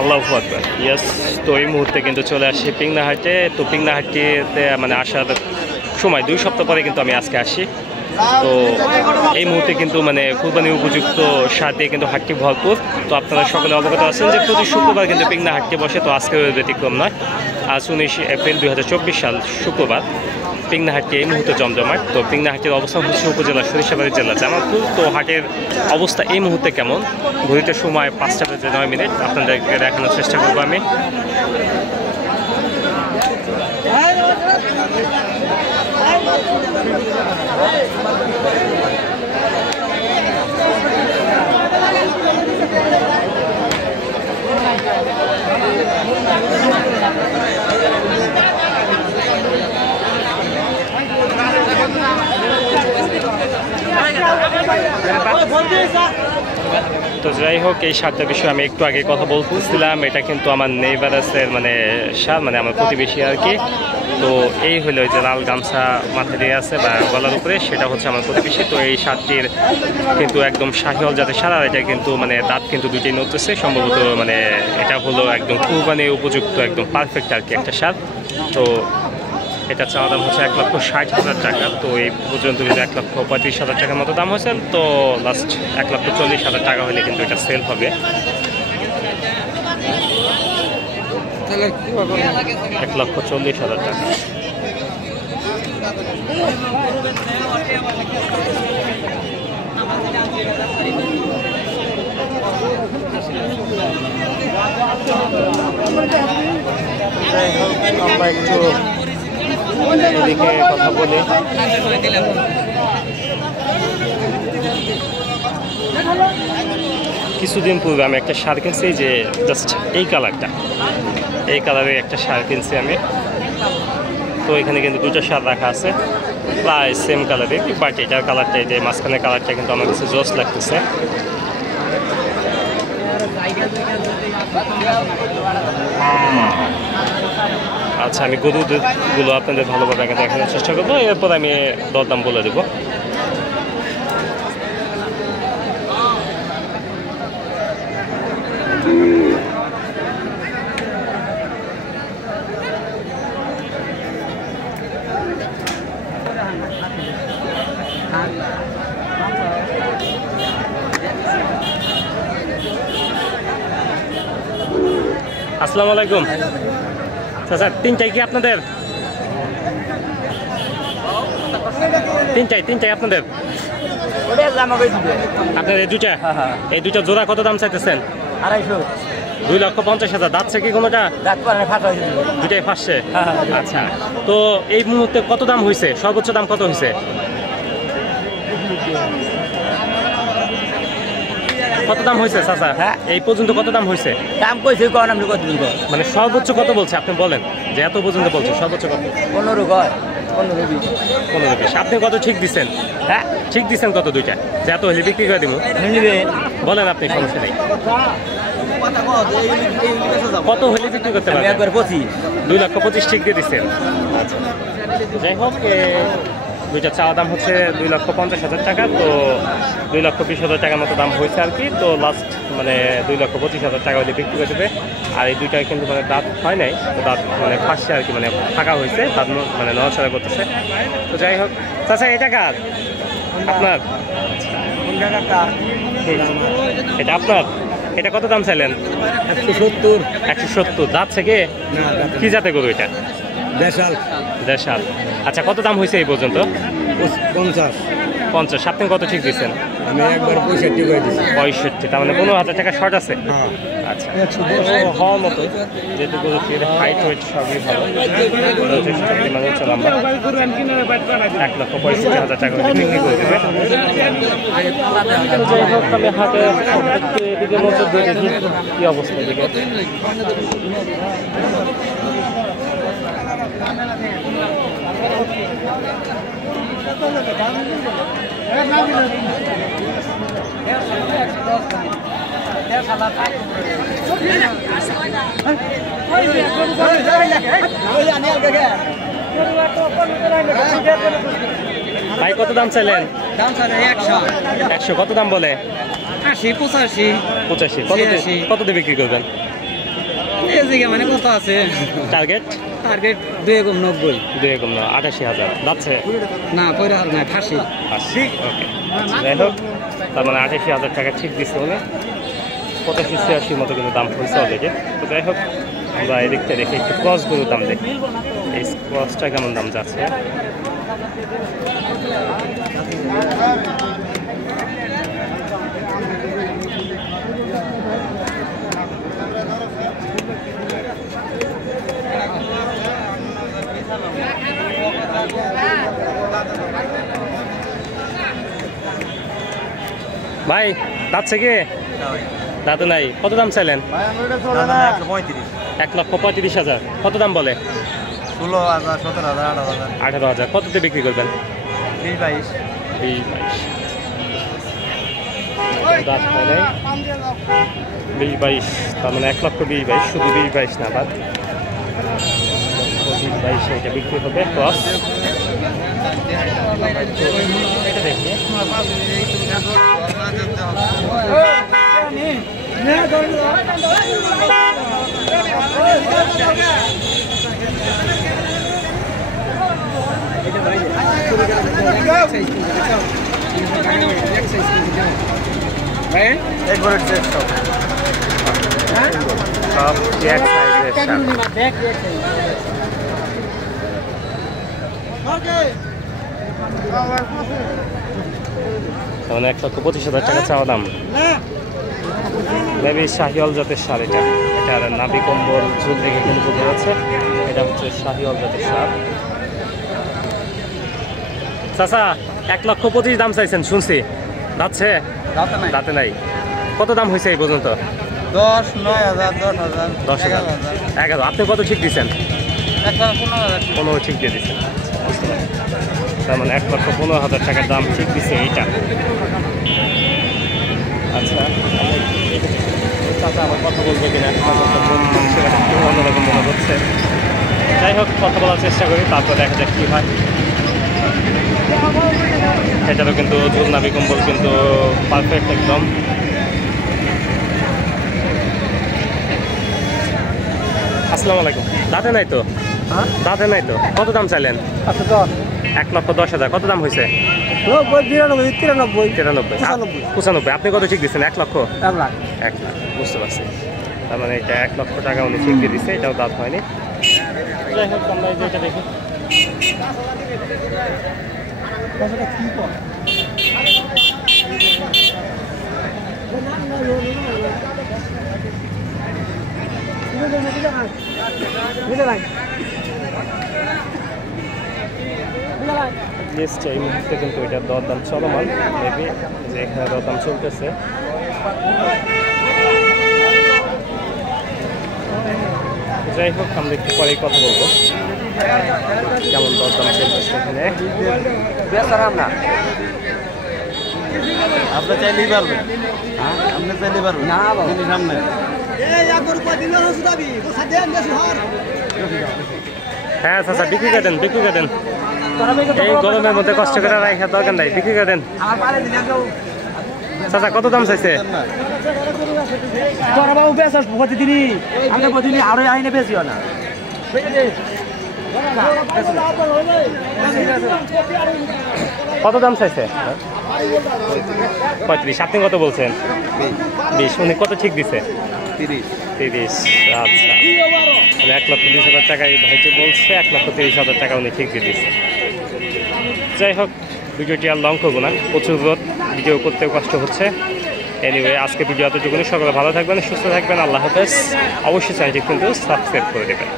আল্লাহু আকবার। ইয়েস, তো এই মুহূর্তে কিন্তু চলে আসি পিংনা হাটে। তো পিংনা হাটটিতে মানে আসার সময় 2 সপ্তাহ পরে কিন্তু আমি আজকে আসি। তো এই মুহূর্তে কিন্তু মানে কুরবানি উপযুক্ত সার দিয়ে কিন্তু হাটটি ভরপুর। তো আপনারা সকলে অবগত আছেন যে প্রতি শুক্রবার কিন্তু পিংনা হাটটি বসে। তো আজকের ব্যতিক্রম নয়। আজ 19 এপ্রিল 2024 সাল শুক্রবার পিংনা হাটটি এই মুহূর্তে জমজমাট। তো পিংনা হাটের অবস্থান হচ্ছে উপজেলা সরিষাবাড়ি জেলা জামালপুর। তো হাটের অবস্থা এই মুহূর্তে কেমন, ঘড়িতে সময় 5:09 আপনাদেরকে দেখানোর চেষ্টা করবো আমি। তো যাই হোক, এই সারটার বিষয়ে আমি একটু আগে কথা বলতেছিলাম। এটা কিন্তু আমার নেইবারাসের মানে সার, মানে আমার প্রতিবেশী আর কি। তো এই হলো যে লাল গামছা মাথায় দিয়ে আছে বা গলার উপরে, সেটা হচ্ছে আমার প্রতিবেশী। তো এই সারটির কিন্তু একদম শাহিওয়াল জাতের সার, আর এটা কিন্তু মানে দাঁত কিন্তু দুইটাই নড়তেছে সম্ভবত। মানে এটা হলো একদম কুরবানি উপযুক্ত একদম পারফেক্ট আর কি একটা সার। তো এটা চাওয়া দাম হচ্ছে 1,60,000 টাকা। তো এই পর্যন্ত কিন্তু 1,35,000 টাকার মতো দাম হয়েছে। তো লাস্ট 1,40,000 টাকা হলে কিন্তু এটা সেল হবে। 1,40,000 টাকা। আমরা একটু এদিকে কথা বলি। কিছুদিন পূর্বে আমি একটা সার কিনছি, যে জাস্ট এই কালারটা, এই কালারের একটা সার কিনছি আমি। তো এখানে কিন্তু দুটো সার রাখা আছে প্রায় সেম কালারের, বাট এটার কালারটা, এই যে মাঝখানের কালারটা কিন্তু আমার কাছে জোস লাগতেছে। আচ্ছা, আমি গরুগুলো আপনাদের ভালোভাবে আগে দেখানোর চেষ্টা করবো, এরপর আমি দরদাম বলে দেবো। আসসালামু আলাইকুম চাচা, তিনটাই কি আপনাদের? তিনটাই আপনাদের? আপনার এই দুইটা? এই দুইটা জোড়া কত দাম চাইতেছেন? 2,50,000। দাঁতছে কি কোনোটা? দুইটাই ফাঁসছে। আচ্ছা, তো এই মুহূর্তে কত দাম হয়েছে? সর্বোচ্চ দাম কত হয়েছে? কত দাম হয়েছে চাচা? হ্যাঁ, এই পর্যন্ত কত দাম হয়েছে? দাম কইছে কোন আপনি কত দিন? মানে সর্বোচ্চ কত বলছে আপনি বলেন, যে এত পর্যন্ত বলছে সর্বোচ্চ কত? 15 কয়, 15-20। আপনি কত ঠিক দিচ্ছেন? হ্যাঁ, ঠিক দিচ্ছেন কত দুইটা, যে এত হলে বিক্রি করে দিব? বলেন আপনি, সমস্যা নেই। কত হলে বিক্রি করতে পারবেন? একবার 25। 2,25,000 ঠিক দিয়ে দিচ্ছেন। আচ্ছা, যাই হোক, দুইটা চাওয়া দাম হচ্ছে 2,50,000 টাকা। তো 2,20,000 টাকার মতো দাম হয়েছে আর কি। তো লাস্ট মানে 2,25,000 টাকা হলে বিক্রি করে দেবে। আর এই দুইটাই কিন্তু মানে দাঁত হয় নাই, তো দাঁত মানে ফাঁসছে আর কি, মানে ফাঁকা হয়েছে, দাঁত মানে নড়াচড়া করতেছে। তো যাই হোক, চাচা এটা কার? আপনার? এটা আপনার? এটা কত দাম চাইলেন? 170। দাঁত থেকে কি জাতে গরু এটা? দেশাল। আচ্ছা, কত দাম হয়েছে এই পর্যন্ত? 50। আপনি কত ঠিক দিচ্ছেন? আমি একবার 65 করে দিছি। 65, তার মানে 15,000 টাকা শর্ট আছে। আচ্ছা, হওয়ার মতো, যেহেতু গরু হাইট ওয়েট সবই ভালো। মানে হচ্ছে লম্বা। 1,65,000 টাকা বিক্রি করে দেবে। যাই হোক, আমি হাটে একটু এদিকে নজর দিয়ে দেখি কি অবস্থা এদিকে। ভাই কত দাম চাইলেন? দাম চাইলে 100। কত দাম বলে? 80, 85, 85। কত দিয়ে বিক্রি করবেন? মানে কত আছে টার্গেট টার্গেট 290 2,80,000 যাচ্ছে না কইরা না ফাঁসি ওকে যাই হোক তার মানে 88,000 টাকা ঠিক দিচ্ছে উনি 85-86 মতো কিন্তু দাম হয়েছে অলরেডি। তো যাই হোক আমরা এদিকটা দেখে একটু ক্রস গরুর দাম দেখি এই ক্রসটা কেমন দাম যাচ্ছে। ভাই যাচ্ছে কি দাদু নাই কত দাম চাইলেন? 1,35,000 কত দাম বলে? 16,000 17,000 18,000 কততে বিক্রি করবেন? 20-22 20-22 তার মানে 1,20,22 শুধু 20-22 না বাদ 20-22 এটা বিক্রি হবে ক্রস। এটা দেখি সব এক সাইজের 1,25,000 টাকা চাওয়া দাম। মেবি শাহিওয়াল জাতের সার এটা এটার নাভি কম্বল ঝুল দেখে কিন্তু বোঝা যাচ্ছে এটা হচ্ছে শাহিওয়াল জাতের সার। চাচা 1,25,000 দাম চাইছেন শুনছি যাচ্ছে দাঁতে নাই কত দাম হয়েছে এই পর্যন্ত? 10 9,000 10,000 10,000 11,000 আপনি কত ঠিক দিচ্ছেন? 15,000 ঠিক দিয়ে দিচ্ছেন বুঝতে পারছি। তার মানে 1,15,000 টাকার দাম ঠিক দিচ্ছে এইটা। আচ্ছা চাচা আবার কথা বলবো কিনা মানুষের একটু অন্যরকম মনে হচ্ছে। যাই হোক কথা বলার চেষ্টা করি তারপর দেখা যাক কী হয়। এটারও কিন্তু ঝুল নাভি কম্বল কিন্তু পারফেক্ট একদম। আসসালামু আলাইকুম দাঁতে নাই তো? দাঁতে নাই তো কত দাম চাইলেন? 1,10,000 কত দাম হয়েছে? 95 আপনি কত ঠিক দিচ্ছেন? 1 লক্ষ 1 লাখ বুঝতে পারছি। তার মানে এটা 1 লক্ষ টাকা উনি ঠিক দিয়ে দিচ্ছে এটাও দাঁত হয়নি। যাই হোক আমরা এই যে এটা দেখি এই মুহূর্তে কিন্তু এটার দরদাম চলমান মেবি যে এখানে দরদাম চলতেছে। যাই হোক আমরা একটু পরেই কথা বলবো কেমন দরদাম চলতেছে এখানে। আমরা আপনি চাইলেই পারবেন আপনি চাইলেই পারবেন না সামনে হ্যাঁ চাচা বিক্রি করে দেন এই গরমের মধ্যে কষ্ট করে রাখা দরকার নাই বিক্রি করে দেন। চাচা কত দাম চাইছে? কত দাম চাইছে? 35 আপনি কত বলছেন? 20 উনি কত ঠিক দিছে? 30 আচ্ছা 1,20,000 টাকা এই ভাইটি বলছে 1,30,000 টাকা উনি ঠিক দিয়ে দিচ্ছে। যাই হোক ভিডিওটি আর লং করবো না প্রচুর রোদ ভিডিও করতেও কষ্ট হচ্ছে। এনিওয়ে আজকে ভিডিও এতটুকুনি সকলে ভালো থাকবেন সুস্থ থাকবেন আল্লাহ হাফেজ। অবশ্যই চ্যানেলটি কিন্তু সাবস্ক্রাইব করে দেবেন।